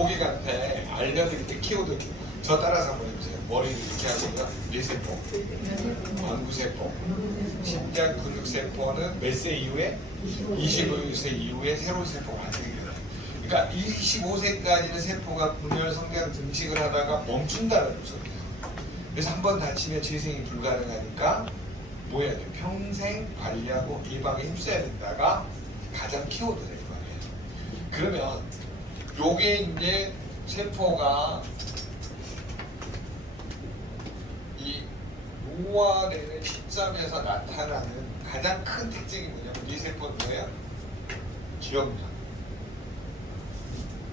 고객한테 알려드릴 때 키워드 저 따라서 한번 해보세요. 머리를 이렇게 하고요. 뇌세포, 안구세포, 심장 근육세포는 몇 세 이후에? 25세 이후에 새로운 세포가 안 생겨요. 그러니까 25세까지는 세포가 분열, 성장, 증식을 하다가 멈춘다는 소리예요. 그래서 한 번 다치면 재생이 불가능하니까 뭐 해야 돼? 평생 관리하고 예방에 힘써야 된다가 가장 키워드예요. 그러면 요게 이제 세포가 이 노화되는 시점에서 나타나는 가장 큰 특징이 뭐냐면 이 세포는 뭐예요? 기억력.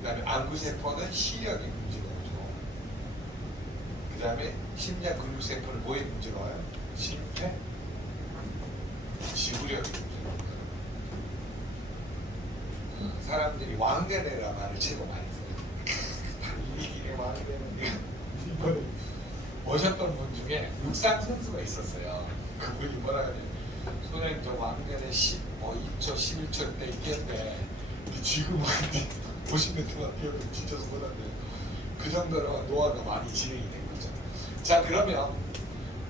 그 다음에 안구세포는 시력이 문제가 오죠. 그 다음에 심장 근육세포는 뭐에 문제가 와요? 심폐, 지구력이 문제가 와요. 사람들이 왕대내라 말을 최고 많이 써요. 이게 왕대내. 이번에 오셨던 분 중에 육상 선수가 있었어요. 그분이 뭐라 그래요? 선생님 저 왕년에 12초, 11초 때 이겼는데 지금 50m 동안 뛰어서 지쳐서 못한대요. 그 정도로 노화가 많이 진행이 된 거죠. 자, 그러면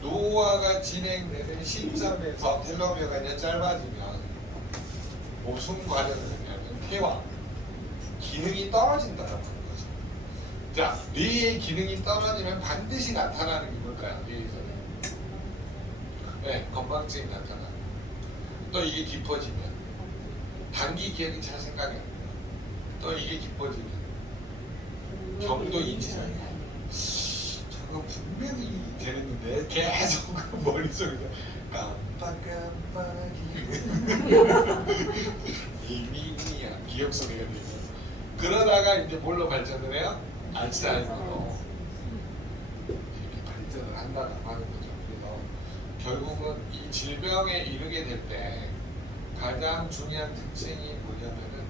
노화가 진행되는 시점에서 텔로미어가 이제 짧아지면 무슨 과정을 하냐면 폐와 기능이 떨어진다라고 하는 거죠. 자, 뇌의 기능이 떨어지면 반드시 나타나는 게 뭘까요? 뇌에서는 네, 건망증이 나타나고 또 이게 깊어지면 단기 기억이 잘 생각이 안 나요. 또 이게 깊어지면 경도 인지장애. 저거 분명히 되는데 계속 머릿속에서 깜빡깜빡이 이미야 기억 소리가 들려요. 그러다가 이제 뭘로 발전을 해요? 알츠하이머로 이렇게 발전을 한다고 하는 거죠. 그래서 결국은 이 질병에 이르게 될 때 가장 중요한 특징이 뭐냐면은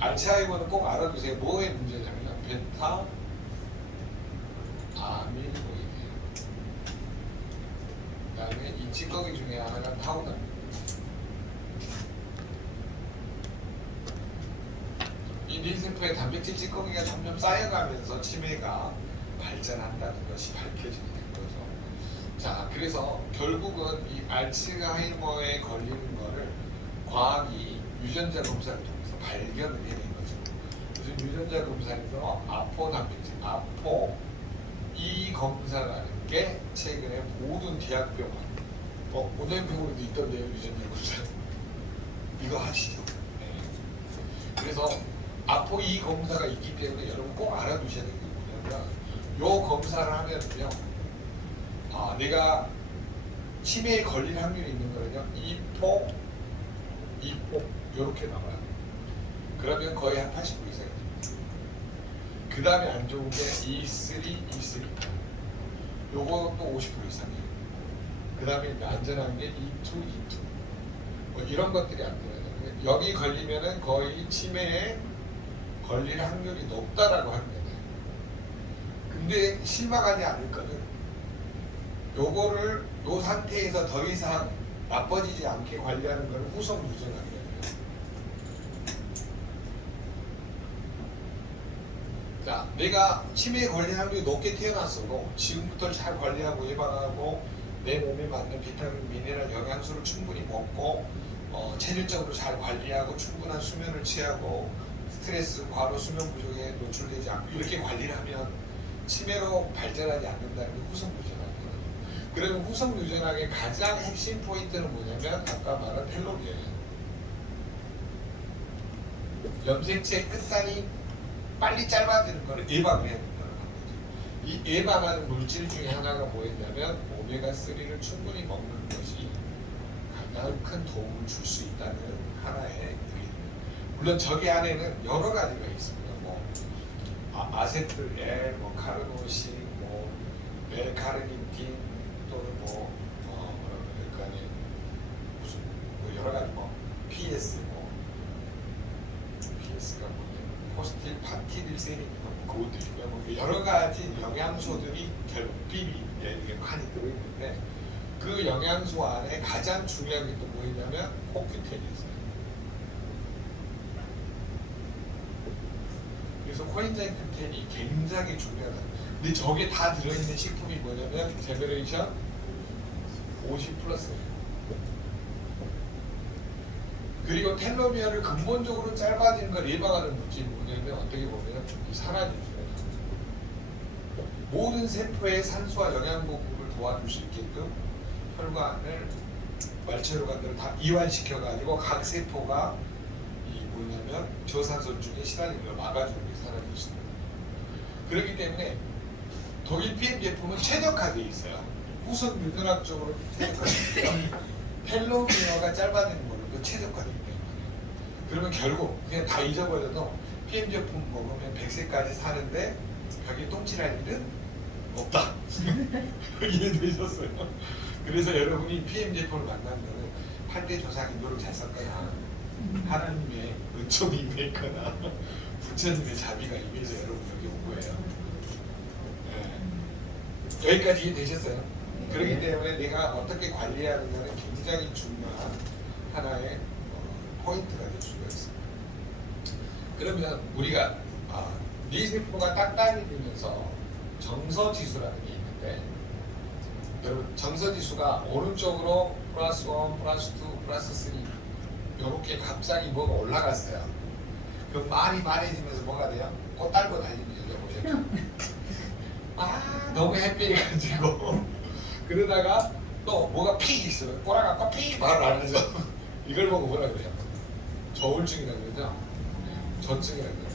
알츠하이머는 꼭 알아두세요. 뭐의 문제냐면 베타 아밀로이드예요. 그 다음에 이 찌꺼기 중에 하나가 타우납니다. 이 뇌세포의 단백질 찌꺼기가 점점 쌓여가면서 치매가 발전한다는 것이 밝혀지게 된 거죠. 자, 그래서 결국은 이 알츠하이머에 걸리는 거를 과학이 유전자 검사를 통해서 발견을 해낸 거죠. 그래서 유전자 검사에서 아포 단백질, 아포 이 검사라는 게 최근에 모든 대학병원, 오대병원에도 있던데요, 유전자 검사. 이거 하시죠. 네. 그래서 아포 이 검사가 있기 때문에 여러분 꼭 알아두셔야 되는 게 뭐냐면 요 검사를 하면요, 내가 치매에 걸릴 확률이 있는 거는요 2포 요렇게 나와요. 그러면 거의 한 80% 이상이 됩니다. 그 다음에 안 좋은 게 E3 요것도 50% 이상이에요. 그 다음에 안전한 게 E2 뭐 이런 것들이 안 들어요. 여기 걸리면은 거의 치매에 걸릴 확률이 높다라고 합니다. 근데 실망하지 않을 거는 요거를 요 상태에서 더 이상 나빠지지 않게 관리하는 걸 후속 유전학이라고 해요. 자, 내가 치매에 걸릴 확률이 높게 태어났어도 지금부터 잘 관리하고 예방하고 내 몸에 맞는 비타민, 미네랄, 영양소를 충분히 먹고 체질적으로 잘 관리하고 충분한 수면을 취하고 스트레스, 과로, 수면 부족에 노출되지 않고 이렇게 관리를 하면 치매로 발전하지 않는다는 게 후속 유전학이거든요. 그러면 후속 유전학의 가장 핵심 포인트는 뭐냐면 아까 말한 텔로미어예요. 염색체 끝단이 빨리 짧아지는 거를 예방을 해야 된다는 거죠. 이 예방하는 물질 중에 하나가 뭐였냐면 오메가3를 충분히 먹는 것이 가장 큰 도움을 줄 수 있다는 하나의 얘기입니다. 물론 저기 안에는 여러 가지가 있습니다. 아세틸 L, 카르노신, 멜카르니틴 또는 뭐라고 그럴까 무슨 여러 가지 PS PS가 포스틸 파티딜세린 그것도 있고요. 여러 가지 영양소들이 결핍이 이게 많이 들어있는데 그 영양소 안에 가장 중요한 게 또 뭐냐면 CoQ10이 있어요. 그래서 코엔자임 Q10이 굉장히 중요하다. 근데 저게 다 들어있는 식품이 뭐냐면 제너레이션 50 플러스예요. 그리고 텔로미어를 근본적으로 짧아지는 걸 예방하는 물질이 뭐냐면 어떻게 보면 이 산화질소예요. 모든 세포의 산소와 영양 공급을 도와줄 수 있게끔 혈관을 말초혈관들을 다 이완시켜가지고 각 세포가 이 뭐냐면 저산소중에 시달리는 걸 막아주는 게 산화질소입니다. 그렇기 때문에 독일 PM 제품은 최적화되어 있어요. 우선 유전학적으로 최적화되어 있고요. 텔로미어가 짧아지는 걸로 또 최적화되어 있다. 그러면 결국 그냥 다 잊어버려도 PM 제품 먹으면 100세까지 사는데 벽에 똥칠할 일은 없다. 이해되셨어요? 그래서 여러분이 PM 제품을 만난다면 8대 조상인도를 잘 썼거나 하나님의 은총이 임했거나 부처님의 자비가 임해서 여러분 여기 온 거예요. 네. 여기까지 이해되셨어요? 그렇기 때문에 내가 어떻게 관리하느냐는 굉장히 중요한 하나의 포인트가 될 수가 있습니다. 그러면 우리가 뇌세포가 딱딱해지면서 정서지수라는 게 있는데 여러분 정서지수가 오른쪽으로 플러스 1, 플러스 2, 플러스 3 이렇게 갑자기 뭐가 올라갔어요. 그럼 말이 많아지면서 뭐가 돼요? 꽃 달고 달리는 여자 보셨죠? 너무 햇빛이가지고 그러다가 또 뭐가 픽 있어요. 꼬라가 픽 말을 안 하죠. 이걸 보고 뭐라 그래요? 저울증이라고 그러죠? 전증이라고 그래요.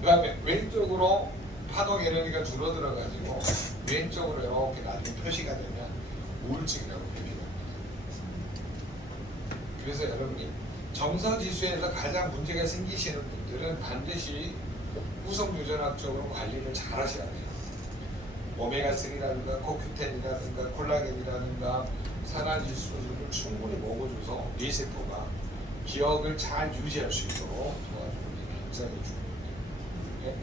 그 다음에 왼쪽으로 파동 에너지가 줄어들어가지고 왼쪽으로 이렇게 나중에 표시가 되면 우울증이라고 표기합니다. 그래서 여러분이 정서지수에서 가장 문제가 생기시는 분들은 반드시 후성유전학적으로 관리를 잘 하셔야 돼요. 오메가3라든가 코큐텐이라든가 콜라겐이라든가 산화질소를 충분히 먹어줘서 뇌세포가 기억을 잘 유지할 수 있도록 도와주는 게 굉장히 중요해요.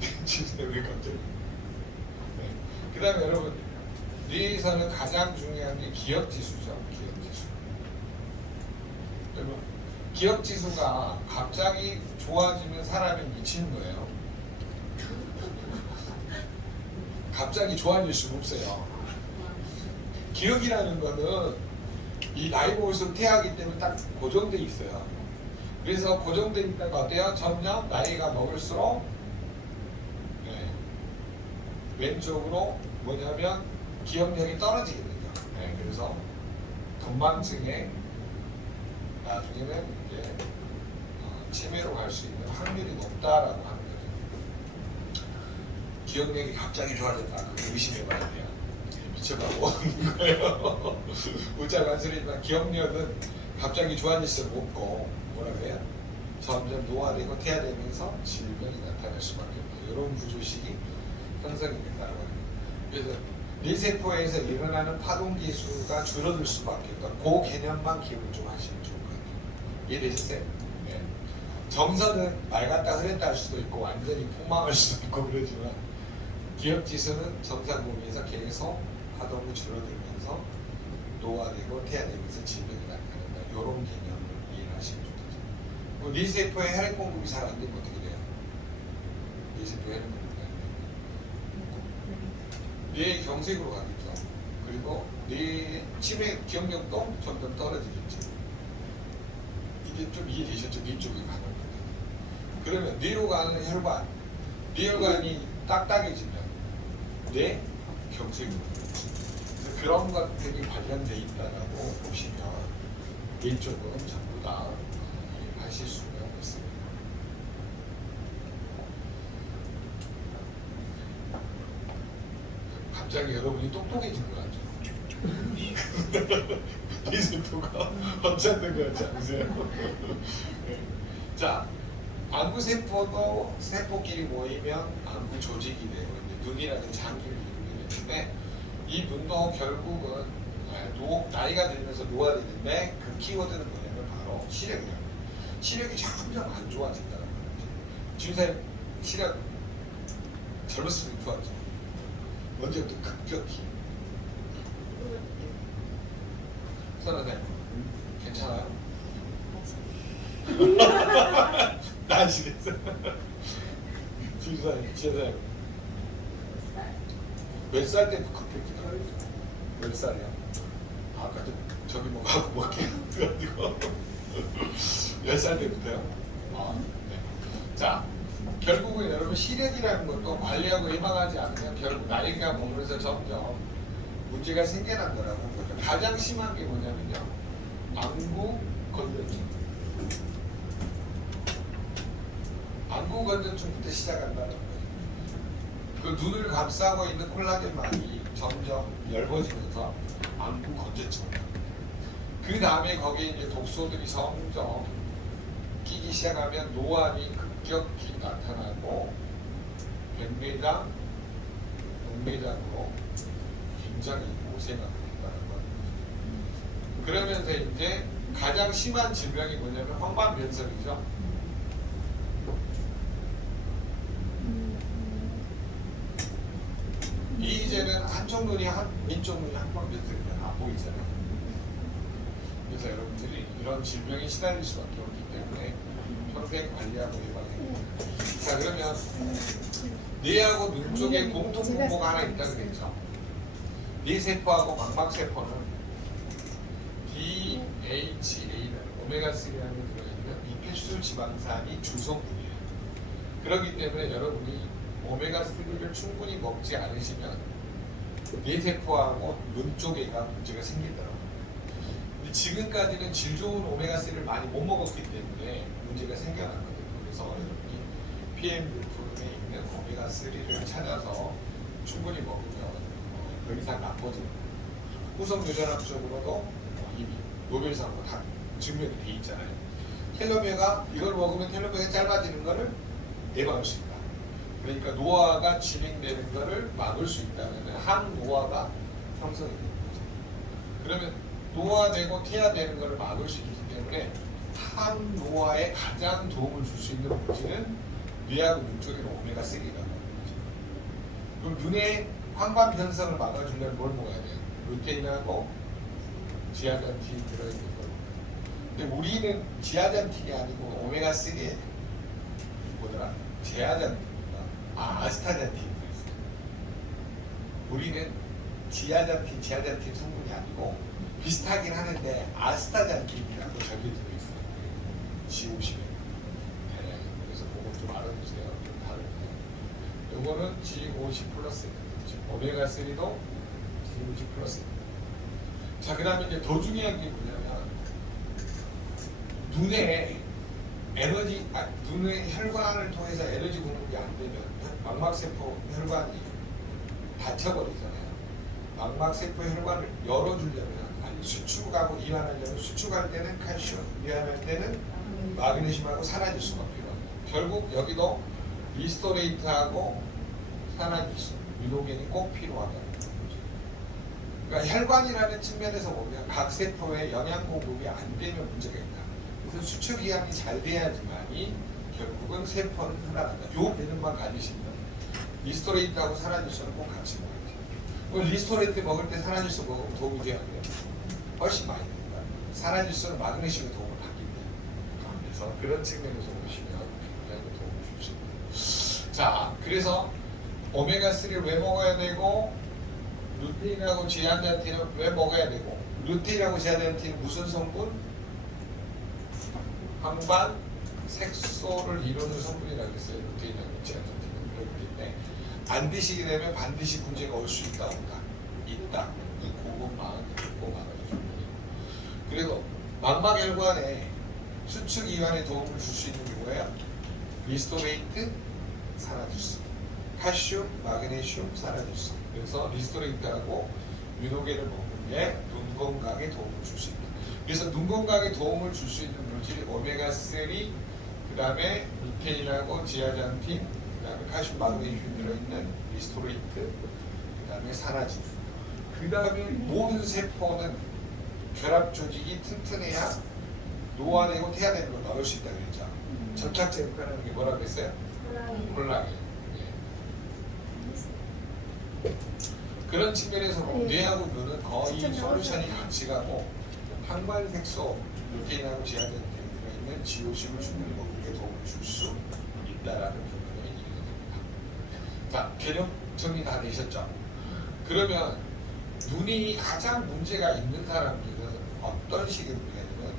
네? 진짜 왜 갑자기? 네. 그 다음에 여러분 뇌에서는 가장 중요한 게 기억지수죠. 기억지수. 여러분 기억지수가 갑자기 좋아지면 사람이 미치는 거예요. 갑자기 좋아질 수가 없어요. 기억이라는 거는 이 나이 먹을수록 퇴하기 때문에 딱 고정돼 있어요. 그래서 고정돼 있다가 어때요? 점점 나이가 먹을수록 왼쪽으로 뭐냐면 기억력이 떨어지게 되죠. 그래서 건망증에 나중에는 이제 치매로 갈 수 있는 확률이 높다라고 하는 거죠. 기억력이 갑자기 좋아졌다. 그거 의심해봐야 돼요. 미쳐가고 오는 거예요. 웃자고 한 소리지만 기억력은 갑자기 좋아질 수는 없고 뭐라 그래요? 점점 노화되고 퇴화되면서 질병이 나타날 수밖에 없다. 이런 구조식이 형성이 된다고 합니다. 그래서 뇌세포에서 일어나는 파동지수가 줄어들 수밖에 없다. 그 개념만 기억을 좀 하시면 좋을 것 같아요. 이해되셨어요? 네. 정서는 맑았다 흐렸다 할 수도 있고 완전히 폭망할 수도 있고 그러지만 기억지수는 정상 범위에서 계속 파동이 줄어들면서 노화되고 퇴화되면서 질병이 나타난다. 이런 개념을 이해하시면 좋겠죠. 뇌세포에 혈액 공급이 잘 안 되면 어떻게 돼요? 뇌세포에 혈액 공급이 안 되면 뇌 경색으로 가겠죠. 그리고 뇌 치매 기억력도 점점 떨어지겠죠. 이게 좀 이해되셨죠? 뇌 쪽에 가는 겁니다. 그러면 뇌로 가는 혈관, 뇌혈관이 딱딱해지면 뇌 경색으로 그래서 그런 것들이 관련돼 있다라고 보시면 뇌쪽은 전부 다 이해하실 수가 있습니다. 갑자기 여러분이 똑똑해진 것 같죠? 뇌세포가 언짢는 것 같지 않으세요? 자, 안구세포도 세포끼리 모이면 안구 조직이 되고 눈이라는 장기를 이루게 되는데 이 눈도 결국은 나이가 들면서 노화되는데 그 키워드는 뭐냐면 바로 시력이에요. 시력이 점점 안 좋아진다는 거죠. 지금사님 시력 젊었을 때 좋았죠. 언제부터 급격히 선생님 괜찮아요? 난실에서. 지사님. 몇 살 때부터 그렇게 기다려요? 몇 살이야? 아까도 저기 뭐 갖고 먹게 해가지고. 몇 살 때부터요? 아, 네. 자, 결국은 여러분 시력이라는 것도 관리하고 예방하지 않으면 결국 나이가 먹으면서 점점 문제가 생겨난 거라고. 가장 심한 게 뭐냐면요, 안구 건전증. 안구 건전증부터 시작한다는 거예요. 그 눈을 감싸고 있는 콜라겐만이 점점 얇아지면서 안구 건조증. 그 다음에 거기에 이제 독소들이 점점 끼기 시작하면 노안이 급격히 나타나고 백내장, 동내장으로 굉장히 고생하게 된다는 거예요. 그러면서 이제 가장 심한 질병이 뭐냐면 황반변성이죠. 이제는 한쪽 눈이 왼쪽 눈이 황반변성이잖아요. 안 보이잖아요. 그래서 여러분들이 이런 질병에 시달릴 수밖에 없기 때문에 평생 관리하고 예방해야 돼요. 자, 그러면 뇌하고 눈 쪽에 공통 분모가 하나 있다 그랬죠. 뇌세포하고 망막세포는 DHA라는 오메가3라는 들어있는 비필수 지방산이 주성분이에요. 그렇기 때문에 여러분이 오메가3를 충분히 먹지 않으시면 뇌세포하고 눈 쪽에가 문제가 생기더라고요. 근데 지금까지는 질 좋은 오메가3를 많이 못 먹었기 때문에 문제가 생겨났거든요. 그래서 여러분이 PMF에 있는 오메가3를 찾아서 충분히 먹으면 더 이상 나빠지는 거예요. 후성유전학적으로도 이미 노벨상으로 다 증명이 돼 있잖아요. 텔로메어가 이걸 먹으면 텔로메어가 짧아지는 거를 예방할 수 있다. 그러니까 노화가 진행되는 거를 막을 수 있다면 항노화가 형성이 되는 거죠. 그러면 노화되고 퇴화되는 거를 막을 수 있기 때문에 항노화에 가장 도움을 줄 수 있는 물질은 뇌하고 눈 쪽에는 오메가3라는 거죠. 그럼 눈의 황반 변성을 막아주려면 뭘 먹어야 돼요? 루테인하고 지아잔틴이 들어있는 걸 먹어야 돼요. 근데 우리는 지아잔틴이 아니고 오메가3에 뭐더라? 제아잔틴인가? 아스타잔틴이 들어있어요. 우리는 지아잔틴 성분이 아니고 비슷하긴 하는데 아스타잔틴이라고 적혀져 있어요. G50에. 네, 그래서 그거 좀 알아주세요. 좀 다른데. 요거는 G50 플러스입니다. 오메가3도 G50 플러스입니다. 자, 그 다음에 이제 더 중요한 게 뭐냐면 눈에 눈의 혈관을 통해서 에너지 공급이 안 되면 망막세포 혈관이 닫혀버리잖아요. 망막세포 혈관을 열어주려면 수축하고 이완하려면 수축할 때는 칼슘, 이완할 때는 마그네슘하고 산화질소가 필요합니다. 결국 여기도 리스토레이트하고 산화질소, 미노겐이 꼭 필요하다는 거죠. 그러니까 혈관이라는 측면에서 보면 각 세포에 영양 공급이 안 되면 문제가 있다. 그래서 수축 이완이 잘 돼야지만이 결국은 세포는 살아난다. 요 개념만 가지시면 리스토레이트하고 산화질소는 꼭 같이 먹어야 돼요. 리스토레이트 먹을 때 산화질소 먹으면 도움이 돼야 돼요. 훨씬 많이 됩니다. 산화질소는 마그네슘의 도움을 받깁니다. 그래서 그런 측면에서 보시면 굉장히 도움을 줄 수 있습니다. 자, 그래서 오메가3를 왜 먹어야 되고 루테인하고 지아잔틴은 왜 먹어야 되고 루테인하고 지아잔틴은 무슨 성분? 황반 색소를 이루는 성분이라고 했어요. 루테인하고 지아잔틴은. 그렇기 때문에 안 드시게 되면 반드시 문제가 올 수 있다. 있다. 그것만 듣고 말아주시면 돼요. 그리고 망막혈관에 수축 이완에 도움을 줄 수 있는 게 뭐예요? 리스토레이트, 산화질소, 칼슘, 마그네슘, 산화질소. 그래서 리스토레이트하고 미노겐을 먹는 게 눈 건강에 도움을 줄 수 있다. 그래서 눈 건강에 도움을 줄 수 있는 물질이 오메가3, 그 다음에 루테인하고 지아잔틴, 그 다음에 칼슘, 마그네슘 들어있는 리스토레이트, 그 다음에 산화질소. 그 다음에 모든 세포는 결합 조직이 튼튼해야 노화되고 퇴화되는 걸 막을 수 있다고 그랬죠. 접착제 역할하는 게 뭐라고 했어요? 콜라겐. 네. 그런 측면에서 보면 뇌하고 눈은 거의 솔루션이 같이 가고 항반색소, 루테인하고 지아잔틴이 들어있는 G50을 충분히 먹고 눈에 도움을 줄 수 있다라는 부분을 이해가 됩니다. 자, 개념 정리 다 되셨죠? 그러면 눈이 가장 문제가 있는 사람들은 어떤 식의 문제냐면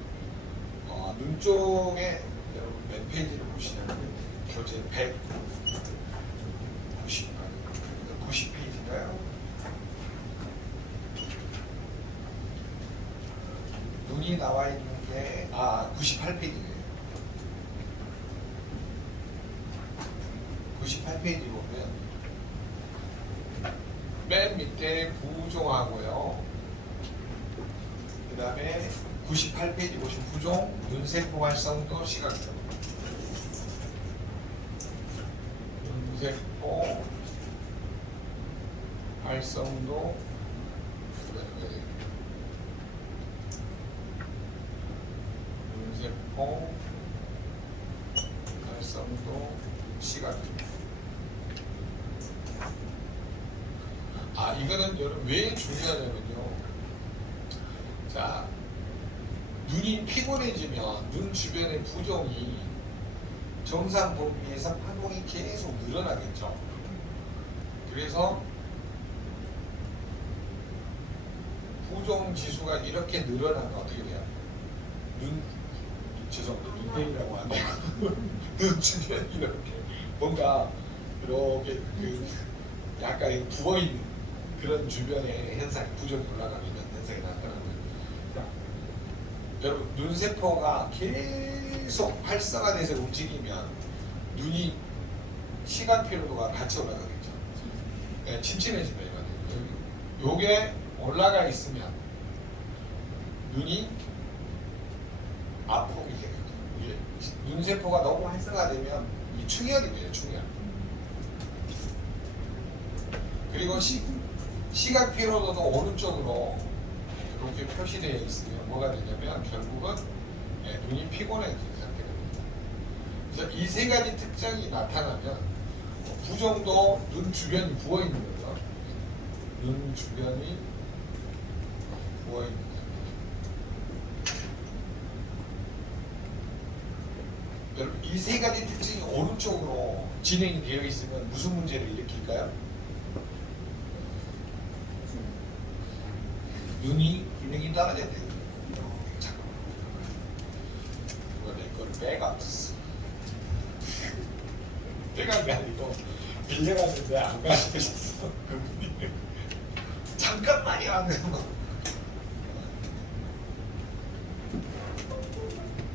눈 쪽에 여러분 맨 페이지를 보시면 교재 90페이지인가요? 눈이 나와 있는 게 98페이지네요. 98페이지 보면 맨 밑에 부종하고요. 그 다음에 98페이지 보시면 부종, 눈세포 활성도, 시각적. 눈세포 활성도, 눈세포 활성도, 시각적. 이거는 여러분 왜 중요하냐면요. 자, 눈이 피곤해지면 눈 주변의 부종이 정상 범위에서 파동이 계속 늘어나겠죠. 그래서 부종 지수가 이렇게 늘어나면 어떻게 돼요? 죄송합니다. 눈대리라고 안 해요. 눈 주변이 이렇게 뭔가 이렇게 약간 부어있는 그런 주변의 현상이 부종이 올라가는 현상이 나타나는. 여러분 눈세포가 계속 활성화돼서 움직이면 눈이 시간 피로도가 같이 올라가겠죠. 네, 침침해진다 이거는. 요게 올라가 있으면 눈이 아프게 되거든요. 눈세포가 너무 활성화되면 이 충혈이 돼요. 충혈. 그리고 시각 피로도도 오른쪽으로 이렇게 표시되어 있으면 뭐가 되냐면 결국은 눈이 피곤해지는 상태가 됩니다. 그래서 이 세 가지 특징이 나타나면 부종도 눈 주변이 부어 있는 거죠. 눈 주변이 부어 있는 상태. 여러분 이 세 가지 특징이 오른쪽으로 진행이 되어 있으면 무슨 문제를 일으킬까요? 눈이 기능이 떨어져야 돼요. 잠깐만. 누가 내 거를 빼갔어. 빼간 게 아니고 빌려갔는데 안 가져오셨어. 그분이. 잠깐만요. 하는 거.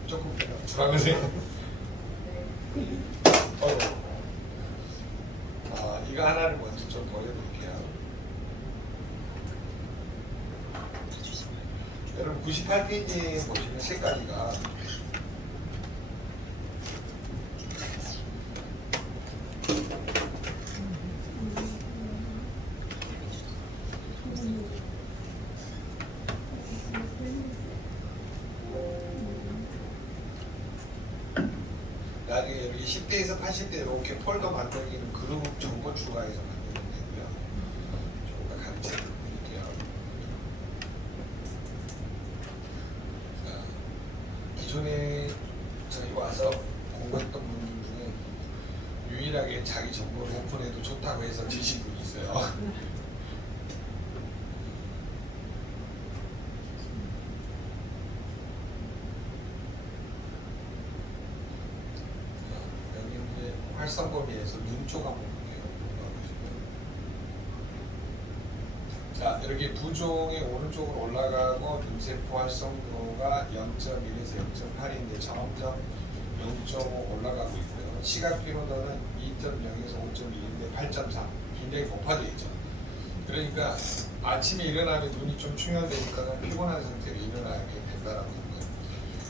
조금 불안하세요? 이거 하나를 먼저 좀 보여드릴게요. 여러분 98페이지에 보시면 세 가지가 나중에 여기 10대에서 80대 이렇게 폴더 만들기는 그룹 정보 추가해서 만들면 되고요. 조금 더 가르쳐 드릴게요. 자, 기존에 저희 와서 공부했던 분들 중에 유일하게 자기 정보를 오픈해도 좋다고 해서 지신 분이 있어요. 활성 범위에서 눈 쪽 한번 볼게요. 자, 이렇게 부종이 오른쪽으로 올라가고 눈세포 활성도가 0.1에서 0.8인데 점점 0.5 올라가고 있고요. 시각 피로도는 2.0에서 5.1인데 8.3 굉장히 높아져 있죠. 그러니까 아침에 일어나면 눈이 좀 충혈되니까 피곤한 상태로 일어나게 된다라는 거예요.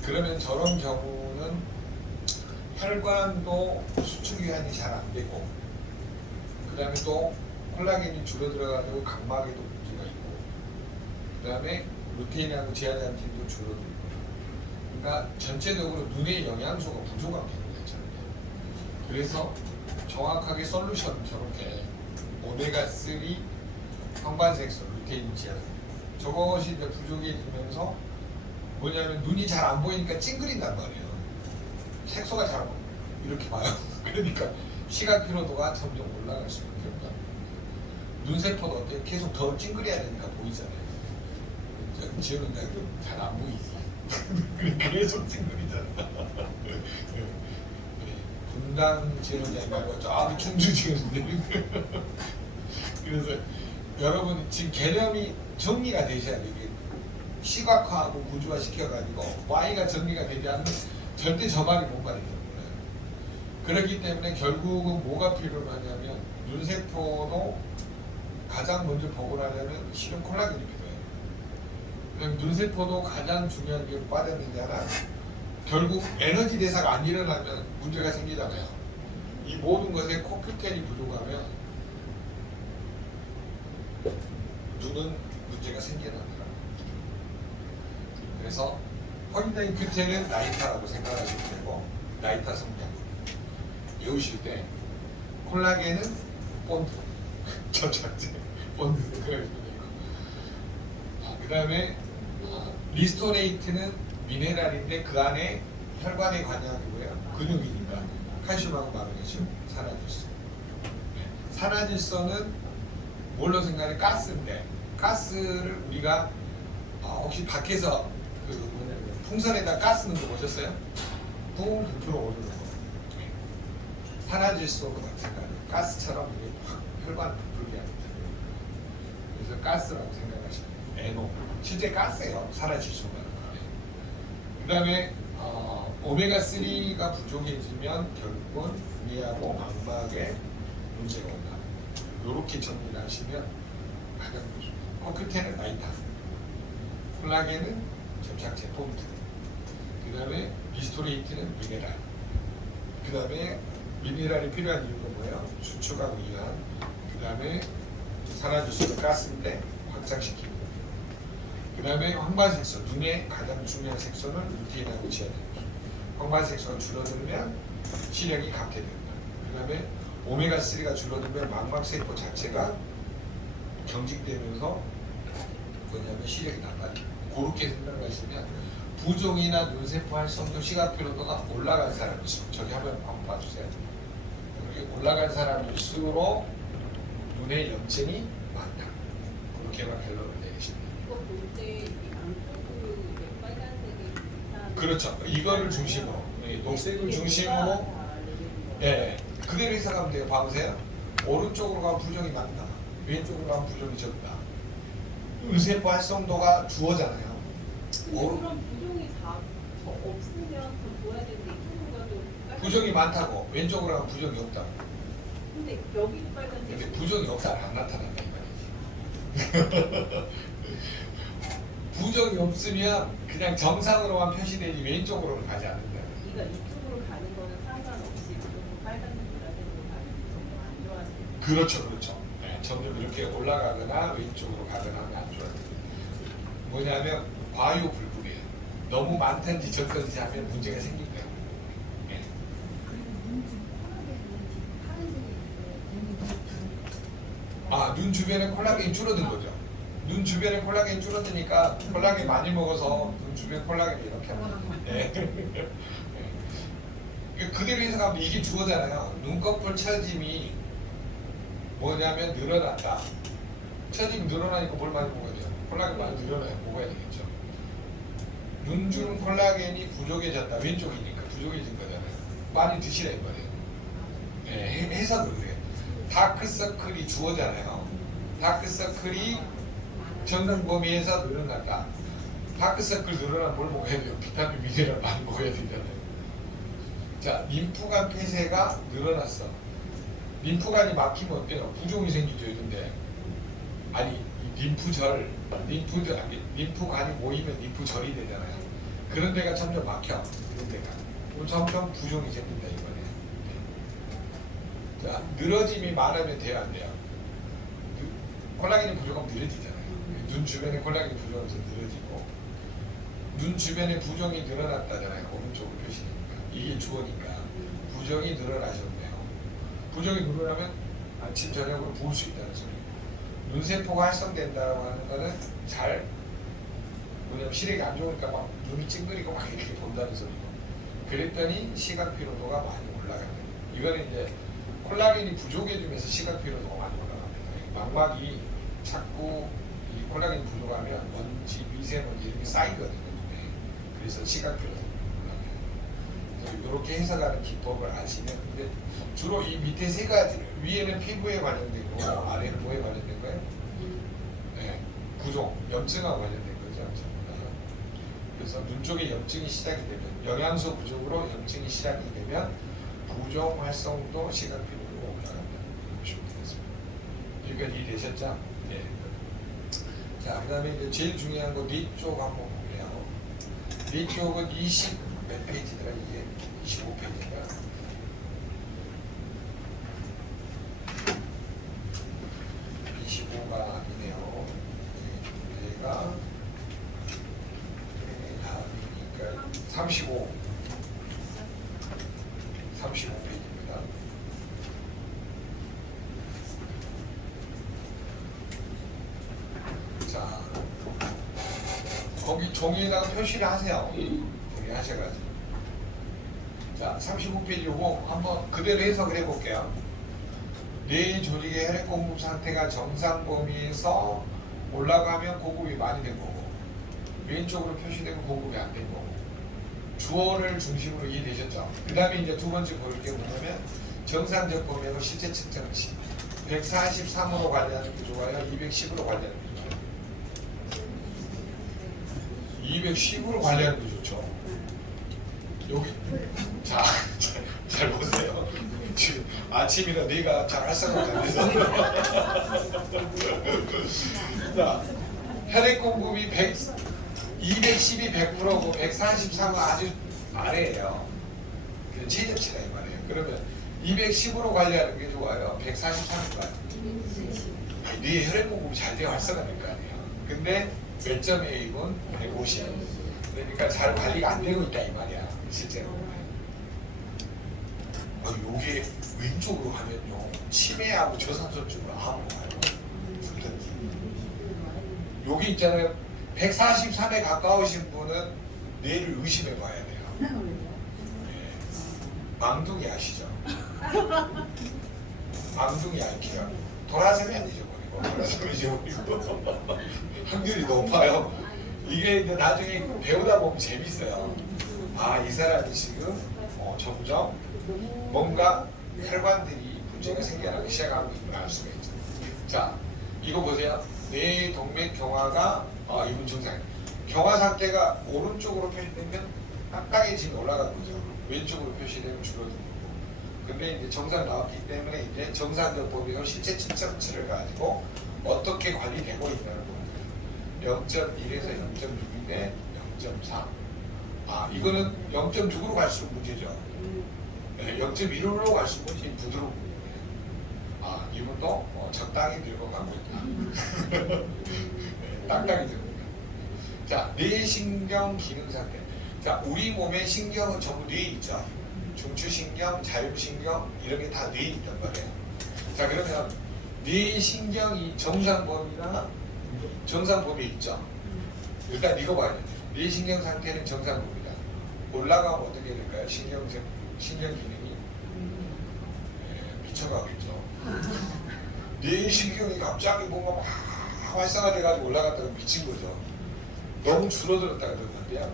그러면 저런 경우는 혈관도 수축기관이 잘 안 되고, 그 다음에 또 콜라겐이 줄어들어가지고 각막에도 문제가 있고, 그 다음에 루테인하고 지아잔틴도 줄어들고, 그러니까 전체적으로 눈의 영양소가 부족한 경우가 있잖아요. 그래서 정확하게 솔루션 저렇게 오메가3 황반색소, 루테인, 지아잔틴 저것이 이제 부족해지면서 뭐냐면 눈이 잘 안 보이니까 찡그린단 말이에요. 색소가 잘 이렇게 봐요. 그러니까 시각 피로도가 점점 올라갈 수밖에 없다. 눈세포도 어때요? 계속 더 찡그려야 되니까 보이잖아요. 지우는 데도 잘 안 보이지. 계속 찡그리잖아. 분당 지우는 말고 저기 충주 지우는데. 그래서 여러분 지금 개념이 정리가 되셔야 돼요. 이게 시각화하고 구조화 시켜가지고 Y가 정리가 되지 않으면 절대 저 말이 못 말이 됩니다. 그렇기 때문에 결국은 뭐가 필요하냐면 눈세포도 가장 먼저 복원하려면 실은 콜라겐이 필요해요. 그럼 눈세포도 가장 중요한 게 빠졌는데 하나 결국 에너지 대사가 안 일어나면 문제가 생기잖아요. 이 모든 것에 코큐텐이 부족하면 눈은 문제가 생겨납니다. 그래서 폴리다인 큐텐은 나이타라고 생각하시면 되고 나이타 성분 외우실 때 콜라겐은 본드 저착제 본드 생각하시면 되고 그 다음에 리스토레이트는 미네랄인데 그 안에 혈관에 관여하고요 근육이니까 칼슘하고 마그네슘, 산화질소. 산화질소는 뭘로 생각해? 가스인데 가스를 우리가 혹시 밖에서 풍선에다 가스 넣는 거 보셨어요? 붕 부풀어 오르는 거. 산화질소도 마찬가지로 가스처럼 이게 확 혈관을 부풀게 합니다. 그래서 가스라고 생각하시면 돼요. NO. 실제 가스예요. 산화질소가. 그 다음에 오메가3가 부족해지면 결국은 뇌하고 망막에 문제가 온다. 이렇게 정리를 하시면 가장 좋습니다. 코큐텐은 나이타, 콜라겐은 접착제 폼트, 그 다음에 리스토레이트는 미네랄, 그 다음에 미네랄이 필요한 이유가 뭐예요? 수축하고 이완, 그 다음에 산화질소는 가스인데 확장시키고, 그 다음에 황반색소, 눈의 가장 중요한 색소는 루테인하고 지아닌. 황반색소가 줄어들면 시력이 감퇴된다. 그 다음에 오메가3가 줄어들면 망막세포 자체가 경직되면서 뭐냐면 시력이 나빠져. 그렇게 생각하시면 부종이나 눈세포 활성도 시각 피로도가 올라간 사람일수록 저기 한번 봐주세요. 이렇게 올라간 사람일수록 눈의 염증이 많다. 그렇게만 결론을 내리십니다. 이거 볼때 양쪽으로 빨간색이 그렇죠. 이거를 중심으로, 녹색을 중심으로, 예, 그대로 해석하면 돼요. 봐보세요. 오른쪽으로 가면 부종이 많다. 왼쪽으로 가면 부종이 적다. 눈세포 활성도가 주어잖아요. 그럼 부종이 다 없으면 더 좋아야 되는데 이쪽으로 가도 부종이 많다고 왼쪽으로 가면 부종이 없다고. 근데 여기도 빨간색. 근데 부종이 없다 안 나타난다 이 말이지. 부종이 없으면 그냥 정상으로만 표시되지 왼쪽으로는 가지 않는다. 네가 이쪽으로 가는 거는 상관없이 무조건 빨간색 노란색으로 가는 게 정말 안 좋아하는. 그렇죠, 그렇죠. 네, 점점 이렇게 올라가거나 왼쪽으로 가거나 하면 안 좋아요. 뭐냐면 과유불급이에요. 너무 많든지 적든지 하면 문제가 생긴대요. 네. 눈 주변에 콜라겐이 줄어든 거죠. 눈 주변에 콜라겐이 줄어드니까 콜라겐 많이 먹어서 눈 주변 콜라겐이 이렇게 합니다. 네. 그대로 해석하면 이게 주어잖아요. 눈꺼풀 처짐이 뭐냐면 늘어난다. 처짐이 늘어나니까 뭘 많이 먹어야 돼요? 콜라겐 많이 늘어나야 먹어야 되겠죠. 눈 주는 콜라겐이 부족해졌다. 왼쪽이니까 부족해진 거잖아요. 많이 드시라 이 말이에요. 네, 해석을 그래요. 다크서클이 주어잖아요. 다크서클이 정상 범위에서 늘어난다. 다크서클 늘어나면 뭘 먹어야 돼요? 비타민, 미네랄 많이 먹어야 되잖아요. 자, 림프관 폐쇄가 늘어났어. 림프관이 막히면 어때요? 부종이 생기죠, 이런데. 아니, 림프관이 모이면 림프절이 되잖아요. 그런 데가 점점 막혀. 그런 데가. 그럼 점점 부종이 생긴다, 이번에. 자, 늘어짐이 많으면 돼요, 안 돼요? 콜라겐이 부족하면 늘어지잖아요. 눈 주변에 콜라겐이 부족하면서 늘어지고, 눈 주변에 부종이 늘어났다잖아요. 오른쪽으로 표시니까. 이게 주어니까. 부종이 늘어나셨네요. 부종이 늘어나면 아침, 저녁으로 부을 수 있다는 소리예요. 눈세포가 활성된다고 하는 거는 뭐냐면 시력이 안 좋으니까 막 눈이 찡그리고 막 이렇게 본다는 소리고. 그랬더니 시각 피로도가 많이 올라간다. 이거는 이제 콜라겐이 부족해지면서 시각 피로도가 많이 올라갑니다. 망막이 자꾸 이 콜라겐이 부족하면 먼지, 미세먼지 이렇게 쌓이거든요. 눈에. 그래서 시각 피로도가 올라가요. 이렇게 해석하는 기법을 아시면, 근데 주로 이 밑에 세 가지를, 위에는 피부에 관련된 거고 아래는 뭐에 관련된 거예요? 네, 부종, 염증하고 관련된 거죠. 전부 다. 그래서 눈 쪽에 염증이 시작이 되면, 영양소 부족으로 염증이 시작이 되면 부종 활성도 시각 피로도가 올라간다. 보시면 되겠습니다. 여기까지 이해되셨죠? 네. 자, 그 다음에 이제 제일 중요한 거 뇌 쪽 한번 볼게요. 뇌 쪽은 20 몇 페이지더라 이게? 25페이지인가? 가 아니네요. 얘가 다음이니까 35페이지입니다. 자, 거기 종이에다가 표시를 하세요. 종이 하셔가지고. 자, 35페이지 요거 한번 그대로 해석을 해볼게요. 뇌 조직의 혈액 공급 상태가 정상 범위에서 올라가면 공급이 많이 된 거고, 왼쪽으로 표시되면 공급이 안 된 거고, 주어를 중심으로 이해되셨죠? 그 다음에 이제 두 번째 볼 게 뭐냐면 정상적 범위하고 실제 측정치. 143으로 관리하는 게 좋아요? 210으로 관리하는 게 좋아요? 210으로 관리하는 게 좋죠. 여기 자, 잘 보세요. 지금 아침이라 뇌가 잘 활성화가 안 돼서. 자, 혈액 공급이 210이 100%고 143은 아주 아래예요. 최저치다 이 말이에요. 그러면 210으로 관리하는 게 좋아요? 143인 좋아요? 뇌 혈액 공급이 잘 돼야 활성화될 거 아니에요. 근데 몇 점의 입은 150. 그러니까 잘 관리가 안 되고 있다 이 말이야. 실제로. 요게 왼쪽으로 하면요 치매하고 저산소증으로 아무 가요. 여기 있잖아요. 143에 가까우신 분은 뇌를 의심해 봐야 돼요. 네. 망둥이 아시죠? 망둥이 알기요. 돌아서면 안 잊어버리고 돌아서면 잊어버리고 확률이 높아요. 이게 이제 나중에 배우다 보면 재밌어요. 아, 이 사람이 지금 점점 뭔가 혈관들이 문제가 생겨나기 시작하고 있구나 알 수가 있죠. 자, 이거 보세요. 뇌 동맥 경화가 이분 증상. 경화 상태가 오른쪽으로 표시되면 딱딱해지면 올라가는 거죠. 왼쪽으로 표시되면 줄어드는 거고. 근데 이제 정상 나왔기 때문에 이제 정상적 범위로 실제 측정치를 가지고 어떻게 관리되고 있다는 거예요. 0.1에서 0.6인데 0.4. 아, 이거는 0.6으로 갈수록 문제죠. 네, 0.15로 갈수록 문제 부드러운 거예요. 아, 이분도 적당히 늙어가고 있다. 네, 딱딱이 늙고 있다. 자, 뇌신경 기능 상태. 자, 우리 몸의 신경은 전부 뇌에 있죠. 중추신경, 자율신경 이런 게 다 뇌에 있단 말이에요. 자, 그러면 뇌신경이 정상 범위나 정상 범위에 있죠. 일단 이거 봐야 돼. 뇌신경 상태는 정상 범위다. 올라가면 어떻게 될까요? 신경 기능이 미쳐가겠죠. 뇌신경이 갑자기 뭔가 막 활성화돼가지고 올라갔다가 미친 거죠. 너무 줄어들었다 그러는데요.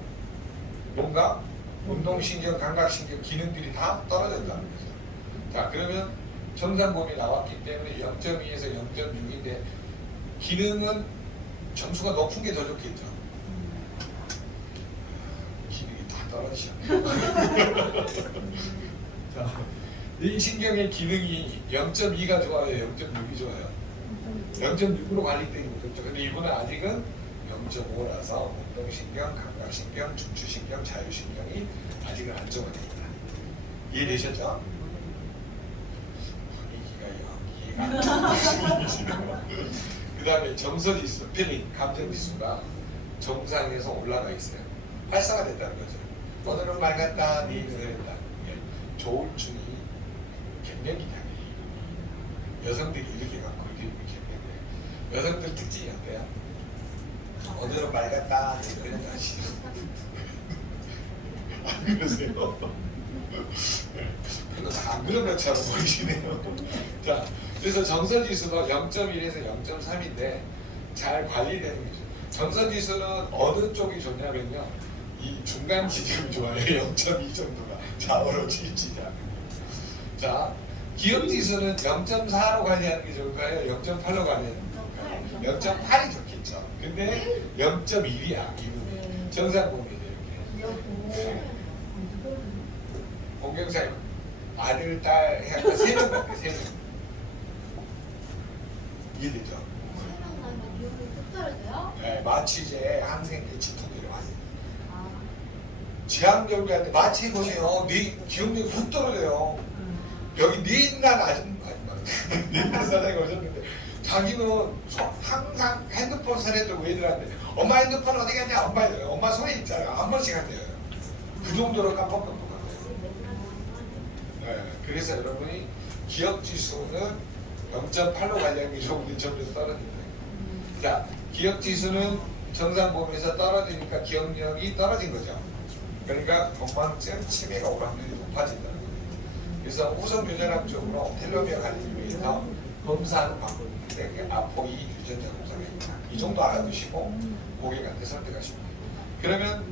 뭔가 운동신경, 감각신경 기능들이 다 떨어진다는 거죠. 자, 그러면 정상 범위 나왔기 때문에 0.2에서 0.6인데 기능은 점수가 높은 게 더 좋겠죠. 기능이 다 떨어지셨네요. 자, 이 신경의 기능이 0.2가 좋아요, 0.6이 좋아요. 0.6으로 관리되는 것도 좋죠. 근데 이분은 아직은 0.5라서 운동신경, 감각신경, 중추신경, 자율신경이 아직은 안정화되어 있다. 이해되셨죠? 분위기가 이해가 안 되시네요. 그 다음에 정서지수, 필링, 감정지수가 정상에서 올라가 있어요. 활성화됐다는 거죠. 오늘은 맑았다, 내일은 그랬다. 조울증이 갱년기 당해. 여성들이 이렇게 갖고 이렇게 갱년기. 여성들 특징이 어때요? 오늘은 맑았다, 내일은 그랬다. 안 그러세요? 별로 다안 그런 것처럼 보이시네요. 자, 그래서 정서지수가 0.1에서 0.3인데 잘 관리되는 거죠. 정서지수는 어느 쪽이 좋냐면요, 이 중간 지점이 좋아요. 0.2 정도가 좌우로 치우치지 않는 거. 자, 기억지수는 0.4로 관리하는 게 좋을까요? 0.8로 관리하는 게 좋을까요? 0.8이 좋겠죠. 근데 0.1이야 이분이. 정상공이죠 이렇게. 공경사님 아들, 딸 해서 3명 같아, 3명. 이해되죠? 네, 마치 이제 항생제 진통제를 많이. 제왕절개할 때 마치 보세요. 네 기억력이 훅 떨어져요. 여기 니인난 아줌마, 니인난 사장이 오셨는데 자기는 항상 핸드폰 손에 들고 애들한테 엄마 핸드폰 어디 갔냐? 엄마 손에 있잖아. 한 번씩 한대요. 그 정도로 깜빡깜빡한대요. 네, 그래서 여러분이 기억지수는 0.8로 관리하는 게 좋은데 점점 떨어진다. 자, 기억지수는 정상범위에서 떨어지니까 기억력이 떨어진 거죠. 그러니까 건망증, 치매가 올 확률이 높아진다는 거예요. 그래서 후성유전학 쪽으로 텔레미어 관리를 위해서 검사하는 방법이 있는데 아포이 유전자 검사입니다. 이 정도 알아두시고 고객한테 설득하시면 돼요. 그러면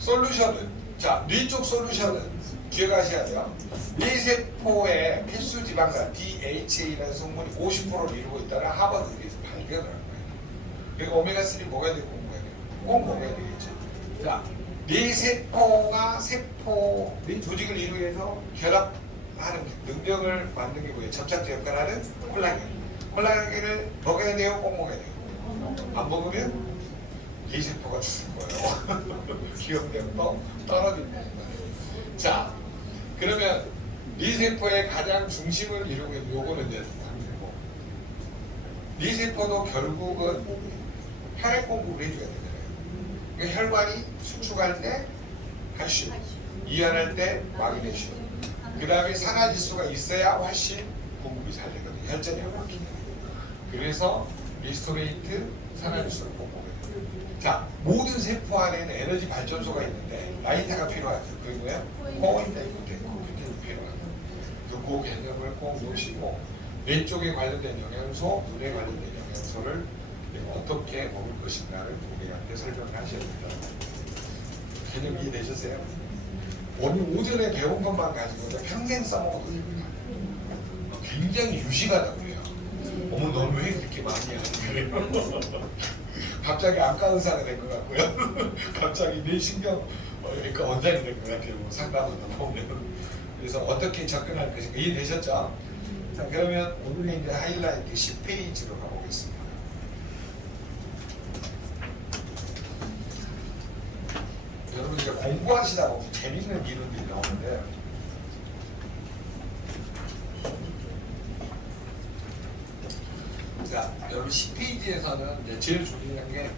솔루션은, 자, 뇌 쪽 솔루션은 기억하셔야 돼요. 뇌세포의 필수지방산 DHA라는 성분이 50%를 이루고 있다는 하버드 의대에서 발견을 한 거예요. 그리고 오메가3 먹어야 되고 꼭 먹어야 되겠죠. 자, 뇌세포가 세포, 뇌 조직을 이루어서 결합하는 능력을 만드는 게 뭐예요? 접착제 역할을 하는 콜라겐. 콜라겐을 먹어야 돼요? 꼭 먹어야 돼요? 안 먹으면 뇌세포가 죽을 거예요. 기억력도 떨어진다. 자, 그러면 뇌세포의 가장 중심을 이루고 있는 요거는 이제 당기고, 뇌세포도 결국은 혈액 공급을 해줘야 되잖아요. 그러니까 혈관이 수축할 때 칼슘, 이완할 때 마그네슘, 그 다음에 산화지수가 있어야 훨씬 공급이 잘 되거든요. 혈전이 안 막히게. 그래서 리스토레이트 산화지수를 꼭 먹어야 돼요. 자, 모든 세포 안에는 에너지 발전소가 있는데 라이터가 필요하죠. 그게 뭐야? 코어인데 컴퓨터가 필요하죠. 그 개념을 꼭 놓으시고, 뇌 쪽에 관련된 영양소, 눈에 관련된 영양소를 어떻게 먹을 것인가를 고객한테 설명을 하셔야 됩니다. 개념 이해되셨어요? 오늘 오전에 배운 것만 가지고도 평생 써먹어도 됩니다. 굉장히 유식하다고 그래요. 어머, 너는 왜 그렇게 많이 하니? 그래요. 갑자기 안과 의사가 된 것 같고요. 갑자기 뇌신경 그러니까 원장이 된 것 같아요. 뭐 상담하다 보면. 그래서 어떻게 접근할 것인가 이해되셨죠? 자, 그러면 오늘의 이제 하이라이트 10페이지로 가보겠습니다. 여러분 이제 공부하시다 보면 재밌는 이론들이 나오는데, 자, 여러분 10페이지에서는 이제 제일 중요한 게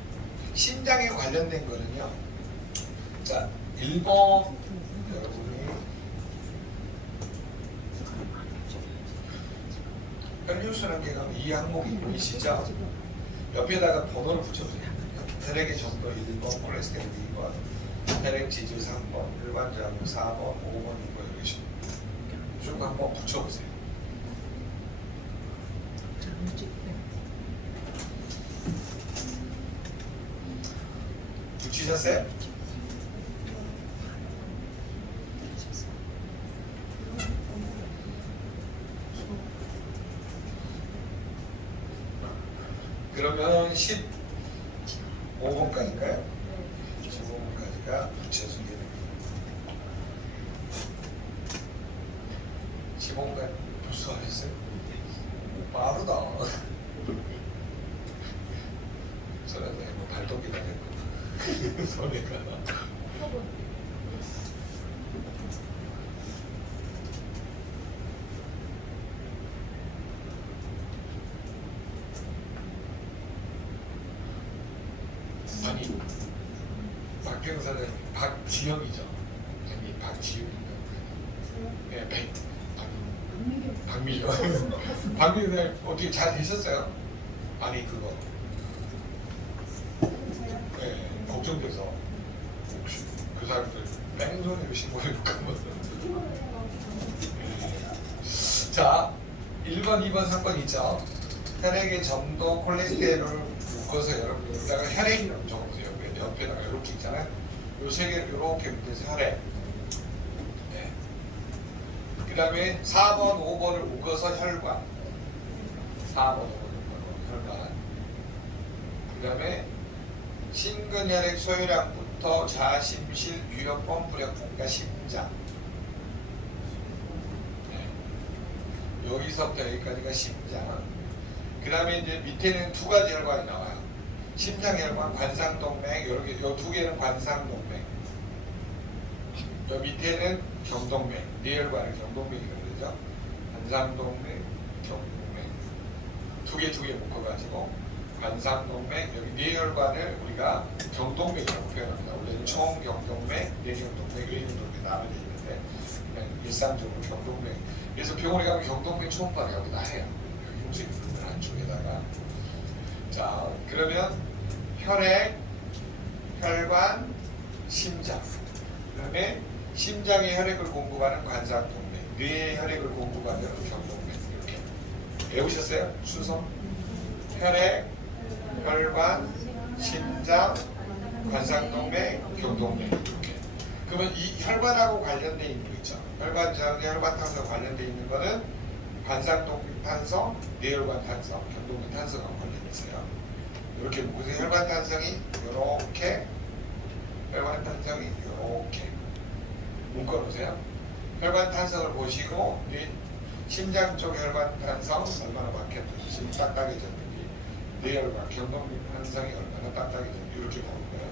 심장에 관련된 거는요. 자, 1번 여러분이 혈류순환계 가면 이 항목이 보이시죠? 옆에다가 번호를 붙여주세요. 혈액의 정도 1번, 콜레스테롤 2번, 혈액 지질 3번, 일반적으로 4번, 5번, 6번 이렇게 쭉 한번 붙여보세요. 붙이셨어요? 그러면 15번까지인가요? 15번까지가 붙여지게 됩니다. 15번까지 복수하셨어요? 빠르다. 저는 뭐 발동기가 됐구나. 손해가. 아니, 박경 사장님, 박지영이죠. 아니, 박지영인가? 네, 박미경. 박미경 어떻게 잘 되셨어요? 아니, 그거. 네, 걱정돼서. 혹시 그 사람들 뺑소니로 신고해 볼까 한번. 자, 1번, 2번 사건 있죠. 혈액의 점도, 콜레스테롤을 묶어서 여러분 여기다가 혈액이라고 적어보세요. 옆에다가 이렇게 있잖아요. 요 세 개를 이렇게 묶어서 혈액. 네. 그 다음에 4번, 5번을 묶어서 혈관. 4번, 5번을 묶어서 혈관. 그 다음에 심근혈액 소유량부터 자심실, 유역, 펌프력, 그러니까 심장. 네. 여기서부터 여기까지가 심장. 그 다음에 이제 밑에는 두 가지 혈관이 나와요. 심장혈관, 관상동맥, 이렇게 요 두 개는 관상동맥. 요 밑에는 경동맥, 네 혈관을 경동맥이라고 그러죠. 관상동맥, 경동맥. 두 개 묶어가지고 관상동맥, 여기 네 혈관을 우리가 경동맥이라고 표현합니다. 원래는 총경동맥, 내경동맥, 외경동맥 나눠져 있는데 그냥 일상적으로 경동맥. 그래서 병원에 가면 경동맥 초음파를 여기다 해요. 흉식 부분 안쪽에다가. 자, 그러면 혈액, 혈관, 심장. 그 다음에 심장에 혈액을 공급하는 관상동맥, 뇌에 혈액을 공급하는 경동맥. 이렇게 외우셨어요? 순서? 혈액, 혈관, 심장, 관상동맥, 경동맥. 이렇게. 그러면 이 혈관하고 관련되어 있는 거 있죠. 혈관 탄소와 관련되어 있는 거는 관상동맥 탄소, 뇌혈관 탄소, 경동맥 탄소가 관련이 있어요. 이렇게 묶으세요. 혈관 탄성이 이렇게, 혈관 탄성이 이렇게 묶어놓으세요. 혈관 탄성을 보시고 심장 쪽 혈관 탄성 얼마나 막혔는지, 딱딱해졌는지, 뇌혈관, 경동맥 탄성이 얼마나 딱딱해졌는지 이렇게 보는 거예요.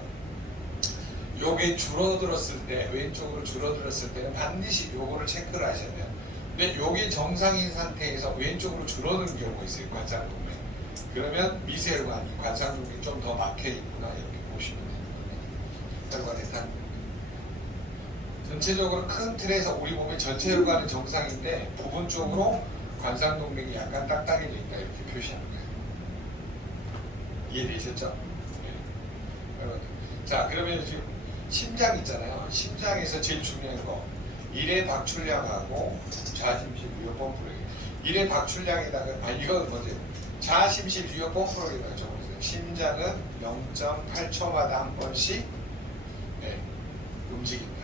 요게 줄어들었을 때, 왼쪽으로 줄어들었을 때는 반드시 요거를 체크를 하셔야 돼요. 근데 요게 정상인 상태에서 왼쪽으로 줄어드는 경우가 있어요. 관상동맥. 그러면 미세혈관이 관상동맥이 좀 더 막혀 있구나 이렇게 보시면 됩니다. 혈관의 단. 전체적으로 큰 틀에서 우리 몸의 전체 혈관은 정상인데 부분적으로 관상동맥이 약간 딱딱해져 있다 이렇게 표시하는 거예요. 이해되셨죠? 네. 자, 그러면 지금 심장 있잖아요. 심장에서 제일 중요한 거 일회 박출량하고 자심실 유역 펌프력. 일회 박출량에다가 이거 뭐죠? 자심실 유역 펌프력에다가 적어주세요. 심장은 0.8초마다 한 번씩 네, 움직인다.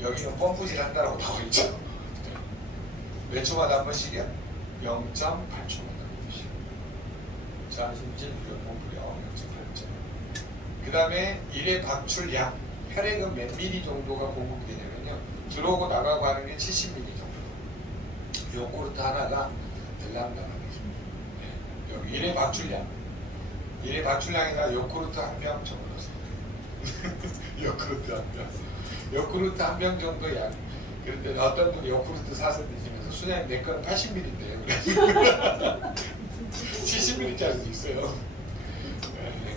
여기는 펌프질 한다라고 나와있죠. 네. 몇 초마다 한 번씩이요? 0.8초마다 한 번씩. 자심실 유역 펌프력 0.8초. 그 다음에 일회 박출량, 혈액은 몇 미리 정도가 공급되냐면요. 들어오고 나가고 하는 게 70ml 정도. 요구르트 하나가 들락날락 해줍니다. 네. 여기 일회 박출량. 일회 박출량에다 요구르트 한 병 적어놨습니다. 요구르트 한 병. 요구르트 한 병 정도 약. 그런데 어떤 분이 요구르트 사서 드시면서 수장님 내 거는 80ml인데요. 70ml짜리도 있어요. 네.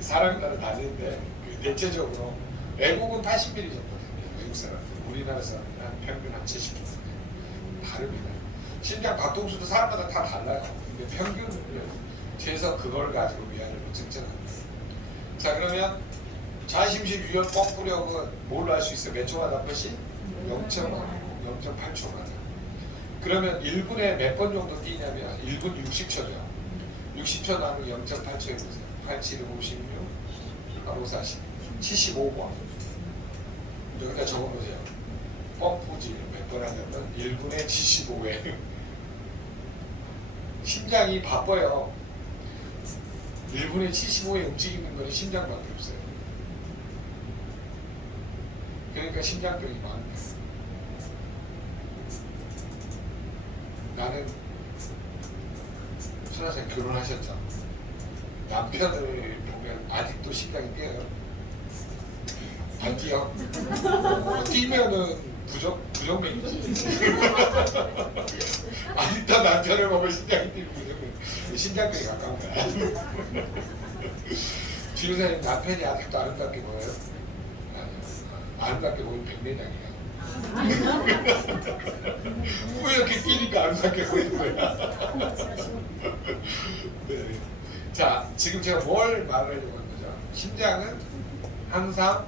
사람에 따라 다른데 대체적으로 외국은 80ml 정도 됩니다. 외국 사람들, 우리나라 사람들은 한 평균 한 70ml 다릅니다. 심장 박동수도 사람마다 다 달라요. 근데 평균을 재서 그걸 가지고 위안을 측정합니다. 자, 그러면 자심실 유역 펌프력은 뭘로 할 수 있어요? 몇 초마다 한 번씩? 0.8초마다. 그러면 1분에 몇 번 정도 뛰냐면 1분 60초죠. 60초 나누면 0.8초 해보세요. 87, 56, 8, 40, 75번. 여기다 적어보세요. 펌프질 몇 번 하냐면 1분에 75회. 심장이 바빠요. 1분에 75회 움직이는 건 심장밖에 없어요. 그러니까 심장병이 많은 거예요. 나는 선생님 결혼하셨죠? 남편을 보면 아직도 심장이 뛰어요. 안 뛰어. 뛰면은 부정맥이지. 아직도 남편을 보면 심장이 뛰고 부정맥. 심장병이 가까운 거야. 주유사님 남편이 아직도 아름답게 보여요? 아니요. 아름답게 보이면 백내장이에요. 왜 이렇게 끼니까 아름답게 보이는 거야? 네. 자, 지금 제가 뭘 말하려고 하는 거죠? 심장은 항상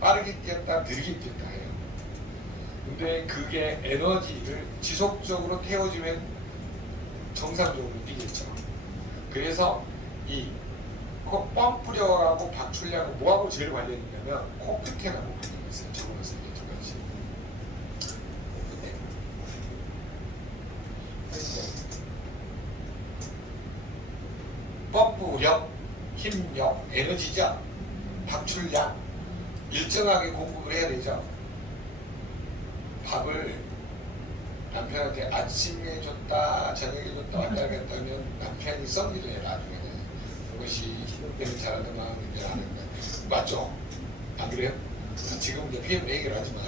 빠르게 뛰었다, 느리게 뛰었다 해요. 근데 그게 에너지를 지속적으로 태워주면 정상적으로 뛰겠죠. 그래서 이 펌프력하고 박출량은 뭐하고 제일 관련이 있냐면 코끝에하고 관련이 있어요. 적어놨을 때 두 가지. 펌프력, 힘력, 에너지죠. 박출량 일정하게 공급을 해야 되죠. 밥을 남편한테 아침에 줬다 저녁에 줬다 왔다 갔다 하면 남편이 썩기도 해 나중에는. 그것이 신혼때문에 잘하는 마음인데 하는데 맞죠? 안 그래요? 지금 이제 피해를 해결하지만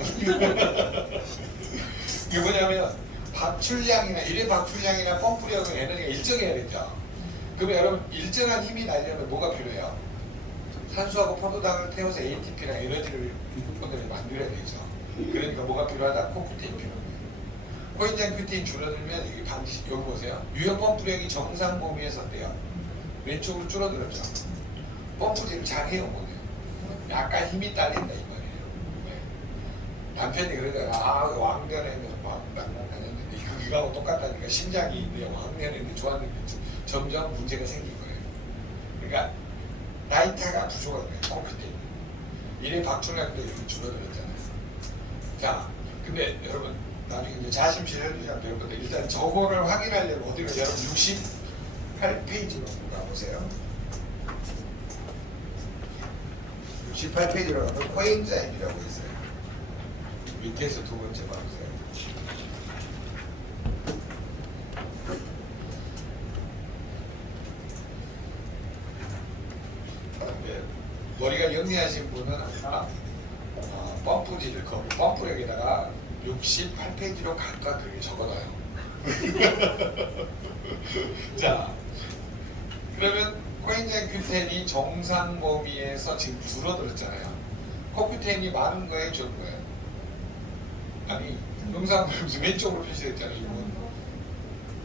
이게 뭐냐면 박출량이나 일회 박출량이나 펌프력은 에너지가 일정해야 되죠. 그러면 여러분 일정한 힘이 나려면 뭐가 필요해요? 산소하고 포도당을 태워서 ATP나 에너지를 만들어야 되죠. 그러니까 뭐가 필요하다? 코큐테인 필요합니다. 코엔자임 큐테인 줄어들면 여기 반드시 여기 보세요. 유형 펌프력이 정상 범위에서 어때요? 왼쪽으로 줄어들었죠. 펌프질을 잘해요 오늘. 약간 힘이 딸린다 이 말이에요. 네. 남편이 그러다가 왕년에는 막 낭낭다녔는데 그거하고 똑같다니까 심장이 내 왕년에는 좋았는데 점점 문제가 생긴 거예요. 그러니까 나이타가 부족한 거예요. 컴퓨터에. 이래 박출량도 이렇게 줄어들었잖아요. 자, 근데 여러분 나중에 이제 자심실 해주시면 될 건데 일단 저거를 확인하려면 어디가 여러분 68페이지로 가보세요. 68페이지로 가면 코엔자임이라고 있어요. 밑에서 두 번째 봐보세요. 머리가 영리하신 분은 아까 펌프지를 펌프력에다가 68페이지로 각각 그렇게 적어놔요. 자, 그러면 코엔자임 큐텐이 정상 범위에서 지금 줄어들었잖아요. 코큐텐이 많은 거예요, 적은 거예요? 아니, 정상 범위에서 왼쪽으로 표시됐잖아요.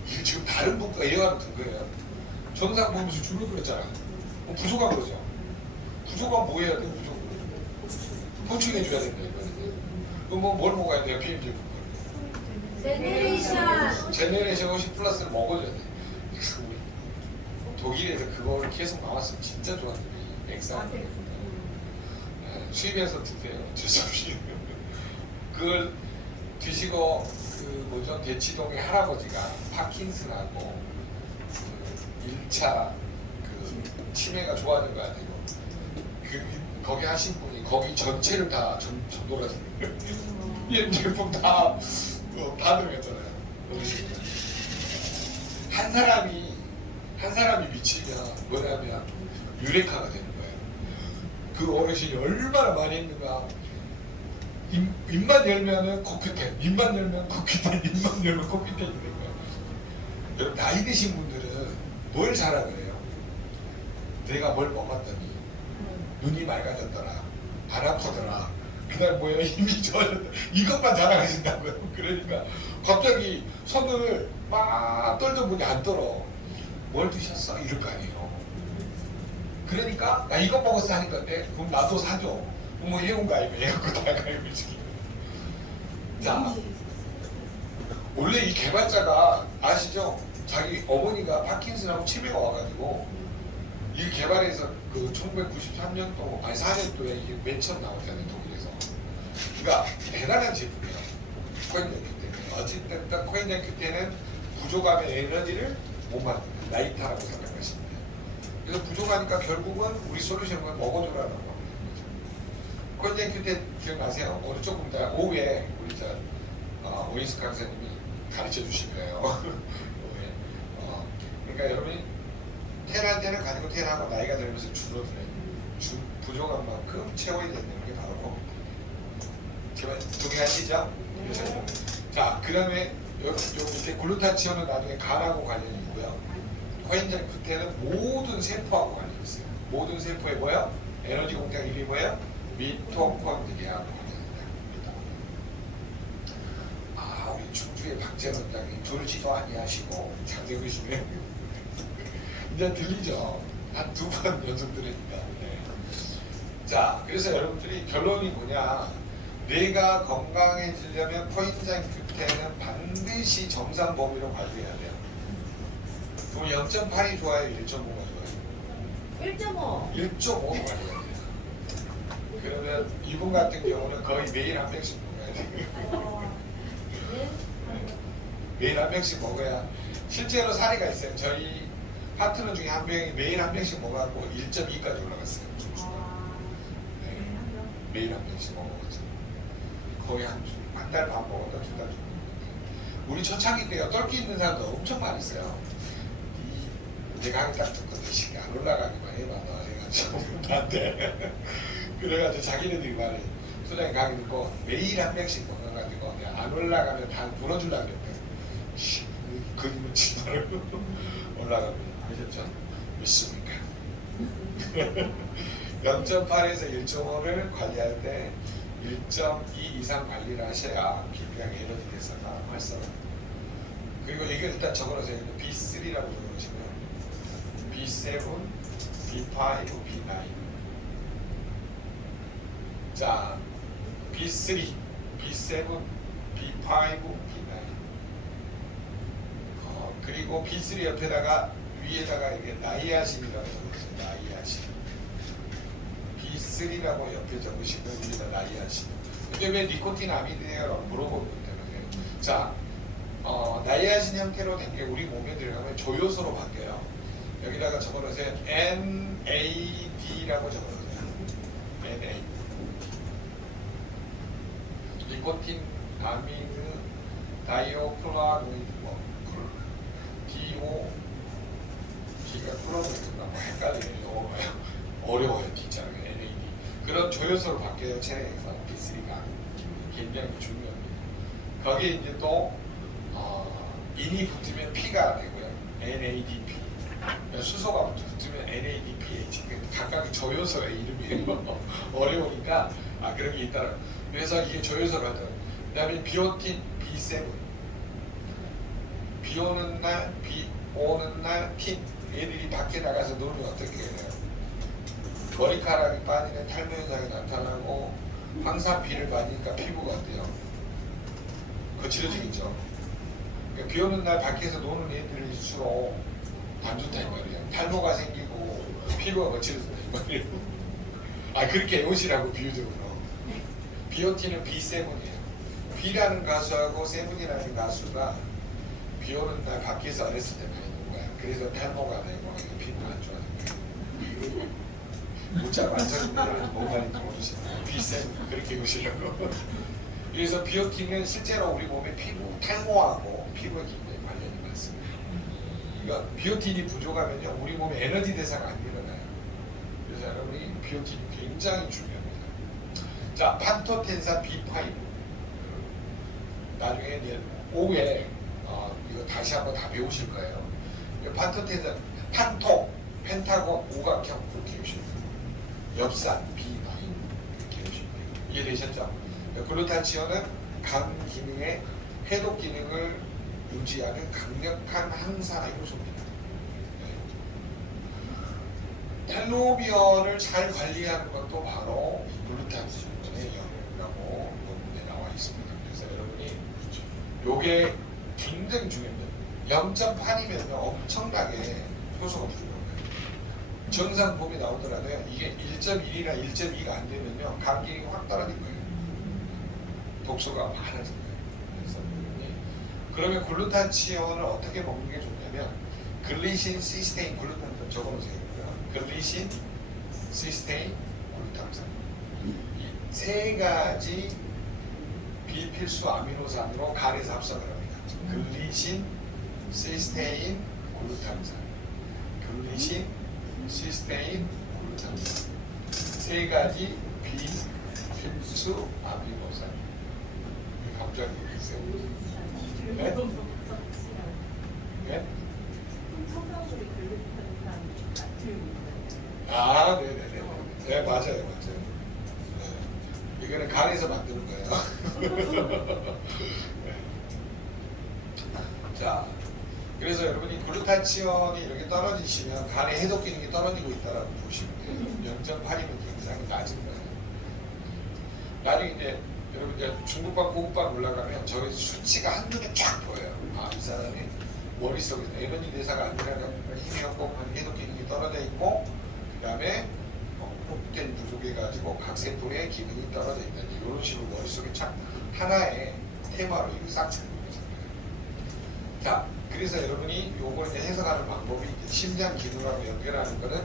이게 지금 다른 분과 예화로 든 거예요. 정상 범위에서 줄어들었잖아요. 부족한 거죠. 부족하면 뭐 해야 돼요? 부족은 보충해줘야 된다 이거는. 그럼 뭘 먹어야 돼요? PM 제품. 제네레이션 50 플러스를 먹어줘야 돼. 독일에서 그거를 계속 나왔으면 진짜 좋았는데 엑사. 수입해서 드세요. 주섭씨. 그걸 드시고 그 뭐죠? 대치동의 할아버지가 파킨슨하고 그 1차 그 치매가 좋아하는 거 아니에요? 거기 하신 분이 거기 전체를 다 전도라는 이 제품 다 들어갔잖아요. 한 사람이 미치면 뭐냐면 유레카가 되는 거예요. 그 어르신이 얼마나 많이 했는가. 입만 열면은 코큐텐, 입만 열면 코큐텐, 입만 열면 코큐텐이 된 거예요. 여러분 나이 드신 분들은 뭘 자랑을 해요? 내가 뭘 먹었더니 눈이 맑아졌더라, 안 아프더라, 그다음 뭐야 힘이 좋아졌다, 이것만 자랑하신다고요. 그러니까 갑자기 손을 막 떨던 분이 안 떨어. 뭘 드셨어? 이럴 거 아니에요. 그러니까 나 이거 먹었어 하니까 그럼 나도 사줘. 뭐 해온 거 아니면 해갖고 다 가입을 시키고. 자, 원래 이 개발자가 아시죠? 자기 어머니가 파킨슨하고 치매가 와가지고 이 개발해서 그 1993년도 아니 4년도에 이게 맨 처음 나왔잖아요 독일에서. 그러니까 대단한 제품이에요. 코엔자임 큐텐. 어쨌든 코엔자임 큐텐은 부족함의 에너지를 못 만드는 나이타라고 생각하시면 돼요. 그래서 부족하니까 결국은 우리 솔루션은 먹어줘라는 겁니다. 코엔자임 큐텐 기억나세요? 오늘 조금 이따 오후에 우리 오인스 강사님이 가르쳐 주실 거예요. 그러니까 여러분이 태어날 때는 가지고 태어나고 나이가 들면서 줄어들어요. 부족한 만큼 채워야 되는 게 바로 겁니다. 제발 동의하시죠? 그렇죠? 자, 그 다음에 요 밑에 글루타치온은 나중에 간하고 관련이 있고요. 코엔자임 큐텐은 모든 세포하고 관련이 있어요. 모든 세포에 뭐예요? 에너지 공장 이름이 뭐예요? 미토콘드리아하고 관련이다. 아, 우리 충주의 박재 원장님 졸지도 아니하시고 잘 들으시네요. 이제 들리죠? 한 2번 연속 들으니까. 네. 자, 그래서 여러분들이 결론이 뭐냐? 뇌가 건강해지려면 코인장 규태는 반드시 정상 범위로 관리해야 돼요. 그럼 0.8이 좋아요, 1.5가 좋아요? 1.5. 1.5가 관리해야 돼요. 그러면 이분 같은 경우는 거의 매일 한 병씩 먹어야 돼요. 네. 매일 한 병씩 먹어야 실제로 사례가 있어요. 저희 파트너 중에 한 명이 매일 한 병씩 먹어갖고 1.2까지 올라갔어요. 중수가. 네. 매일 한 병씩 먹어가지고 거의 한 달 반 먹었다 2달 정도. 우리 초창기 때 떨기 있는 사람도 엄청 많이 있어요. 내가 하기 딱 듣고 대식이 안 올라가기만 해봐 너 해가지고 나한테 그래가지고 자기네들이 말해 소장이 가기 듣고 매일 한 병씩 먹어가지고 내가 안 올라가면 다 물어주려고 그랬대. 거짓말 치지 말고 올라가면 아셨죠? 믿습니까? 0.8에서 1.5를 관리할 때 1.2 이상 관리를 하셔야 비비양 에너지 대사가 활성화됩니다. 그리고 이게 일단 적어놓으세요. B3라고 적어놓으시고요. B7, B5, B9. 자, B3, B7, B5, B9. 그리고 B3 옆에다가 위에다가 이게 나이아신이라고 적어주세요. 나이아신. B3라고 옆에 적으시고 위에다 나이아신. 근데 왜 니코틴 아미드예요라고 물어보는 때문에 자, 나이아신 형태로 된 게 우리 몸에 들어가면 조효소로 바뀌어요. 여기다가 적어놓으세요. NAD라고 적어놓으세요. NAD. 니코틴 아미드 다이오플라노이드 DO D가 풀어보니까 뭐 헷갈리네요. 어려워요. D자가 NAD. 그런 조효소로 바뀌어요. 체내에서 B3가 굉장히 중요합니다. 거기에 이제 또 인이 붙으면 P가 되고요. NADP. 수소가 붙으면 NADPH. 각각의 조효소의 이름이에요. 어려우니까 그런 게 있더라고요. 그래서 이게 조효소가 되고 그다음에 비오틴 B7. 비 오는 날, 비 오는 날, 틴. 애들이 밖에 나가서 놀면 어떻게 해요? 머리카락이 빠지는 탈모 현상이 나타나고 황사피를 맞으니까 피부가 어때요? 거칠어지겠죠? 그러니까 비 오는 날 밖에서 노는 애들일수록 안 좋다 이 말이에요. 탈모가 생기고 피부가 거칠어진다 이 말이에요. 그렇게 해오시라고 비유적으로. 비오티는 B7이에요. B라는 가수하고 세븐이라는 가수가 비 오는 날 밖에서 어렸을 때 많이 논 거야. 그래서 탈모가 되고 피부가 안 좋아지고. 문자 완전입니다. 뭔 말인지 모르시나요? B7 그렇게 보시려고. 그래서 비오틴은 실제로 우리 몸의 피부 탈모하고 피부에 굉장히 관련이 많습니다. 그러니까 비오틴이 부족하면요 우리 몸의 에너지 대사가 안 일어나요. 그래서 여러분이 비오틴이 굉장히 중요합니다. 자, 판토텐산 B5. 나중에 이제 오후에 이거 다시 한번 다 배우실 거예요. 판토텐산, 판토, 펜타곤, 오각형 그렇게 배우시면 돼요. 엽산, B9 이렇게 배우시면 돼요. 이해되셨죠? 글루타치온은 간 기능의 해독 기능을 유지하는 강력한 항산화 요소입니다. 텔로미어를 잘 관리하는 것도 바로 글루타치온의 영역이라고 논문에 나와 있습니다. 그래서 여러분이 요게 굉장히 중요합니다. 0.8이면 엄청나게 효소가 부족합니다. 정상 봄이 나오더라도요, 이게 1.1이나 1.2가 안 되면요, 간 기능이 확 떨어질 거예요. 독소가 많아질 거예요. 그래서 그러면 글루타치온을 어떻게 먹는 게 좋냐면, 글리신, 시스테인, 글루탐산 적어놓으세요. 글리신, 시스테인, 글루탐산. 이 세 가지 비필수 아미노산으로 간에서 합성을 합니다. 글리신, 시스테인, 글루탐산. 글리신, 시스테인, 글루탐산. 세 가지 비필수 아미노산. 갑자기 있어요. 네? 네? 청소들이 글루탄산 나트륨. 네네네. 네, 맞아요. 네. 이거는 간에서 만드는 거예요. 네. 자, 그래서 여러분이 글루타치온이 이렇게 떨어지시면 간의 해독 기능이 떨어지고 있다라고 보시면 돼요. 0.8이면 굉장히 낮은 거예요. 나중에 이제 여러분 이제 중급반 고급반 올라가면 저희 수치가 한눈에 쫙 보여요. 아, 이 사람이 머릿속에 에너지 대사가 안 일어나니까 힘이 없고 간 해독 기능이 떨어져 있고 그다음에 폭된 부족해가지고 각세포의 기능이 떨어져 있다. 이런 식으로 머릿속에 참 하나의 테마로 이거 싹 잡는 거잖아요. 자, 그래서 여러분이 요걸 이제 해석하는 방법이 이제 심장 기능하고 연결하는 거는